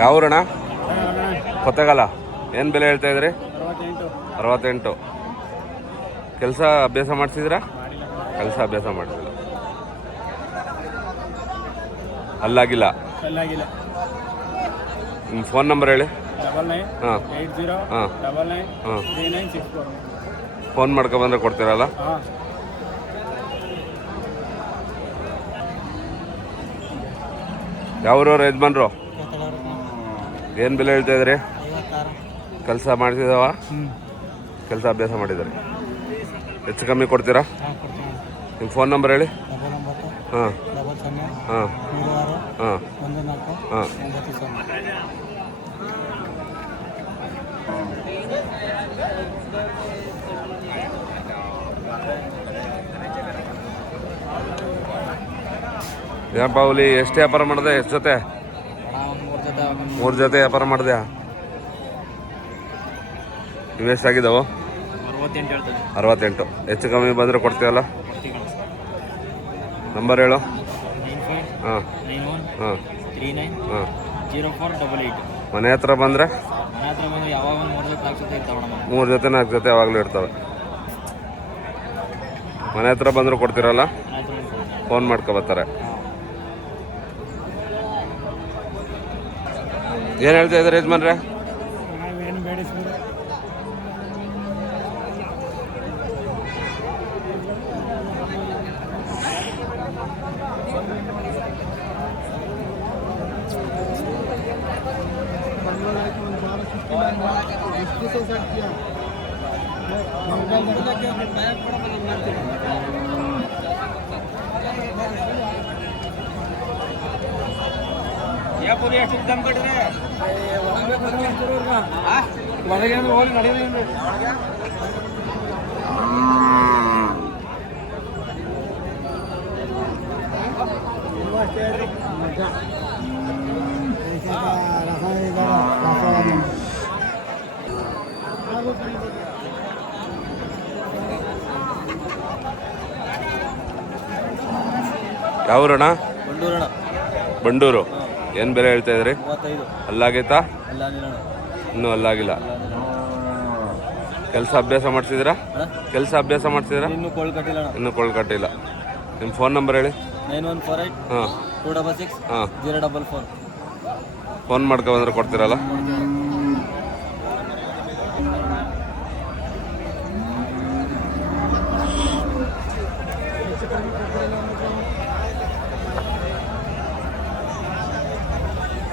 ಯಾವೂರಣ್ಣ? ಕೊತ್ತಗಾಲ. ಏನು ಬೆಲೆ ಹೇಳ್ತಾ ಇದ್ರಿ? 68. ಕೆಲಸ ಅಭ್ಯಾಸ ಮಾಡಿಸಿದ್ರಾ? ಕೆಲಸ ಅಭ್ಯಾಸ ಮಾಡಿಸಿಲ್ಲ. ಅಲ್ಲಾಗಿಲ್ಲ. ನಿಮ್ಮ ಫೋನ್ ನಂಬರ್ ಹೇಳಿ. ಹಾಂ ಹಾಂ ಫೋನ್ ಮಾಡ್ಕೊಬಂದ್ರೆ ಕೊಡ್ತೀರಲ್ಲ? ಯಾವ್ರವ್ರು ಯಜಮಾನ್ರು? ಏನು ಬೆಲೆ ಹೇಳ್ತಾ ಇದ್ರಿ? ಕೆಲಸ ಮಾಡಿಸಿದವ? ಕೆಲಸ ಅಭ್ಯಾಸ ಮಾಡಿದ್ದಾರೆ. ಹೆಚ್ಚು ಕಮ್ಮಿ ಕೊಡ್ತೀರಾ? ನಿಮ್ಮ ಫೋನ್ ನಂಬರ್ ಹೇಳಿ. ಹಾಂ ಹಾಂ ಹಾಂ ಹಾಂ ಏನಪ್ಪ ಹುಲಿ, ಎಷ್ಟು ವ್ಯಾಪಾರ ಮಾಡಿದೆ? ಎಷ್ಟು ಜೊತೆ? 3 ಜೊತೆ ವ್ಯಾಪಾರ ಮಾಡಿದೆ. ಇವೆಷ್ಟಾಗಿದ್ದಾವೆ? 68. ಹೆಚ್ಚು ಕಮ್ಮಿ ಬಂದರೆ ಕೊಡ್ತೀವಲ್ಲ? ನಂಬರ್ ಹೇಳು. ಹಾಂ ಹಾಂ ಹಾಂ. ಮನೆ ಹತ್ರ ಬಂದರೆ 3 ಜೊತೆ 4 ಜೊತೆ ಯಾವಾಗಲೂ ಇರ್ತವೆ. ಮನೆ ಹತ್ರ ಬಂದರೂ ಕೊಡ್ತೀರಲ್ಲ? ಫೋನ್ ಮಾಡ್ಕೊಬರ್ತಾರೆ. ಏನು ಹೇಳ್ತಾ ಇದ್ದಾರೆ ಯಜಮಾನ್ರೆ? ಒಳಗೆ ಹೋಗಿ ನಡೆಯಲಿ. ಯಾವೂರಣ್ಣ? ಬಂಡೂರು. ಏನು ಬೆಲೆ ಹೇಳ್ತಾ ಇದ್ರಿ? ಅಲ್ಲಾಗೈತಾ? ಇನ್ನೂ ಅಲ್ಲಾಗಿಲ್ಲ. ಕೆಲಸ ಅಭ್ಯಾಸ ಮಾಡಿಸಿದ್ರಾ? ಇನ್ನೂ ಕೊಳ್ ಕಟ್ಟಿಲ್ಲ. ನಿಮ್ಮ ಫೋನ್ ನಂಬರ್ ಹೇಳಿ. 9148 ಹಾಂ 266 ಹಾಂ 044. ಫೋನ್ ಮಾಡ್ಕೊಬಂದ್ರೆ ಕೊಡ್ತೀರಲ್ಲ?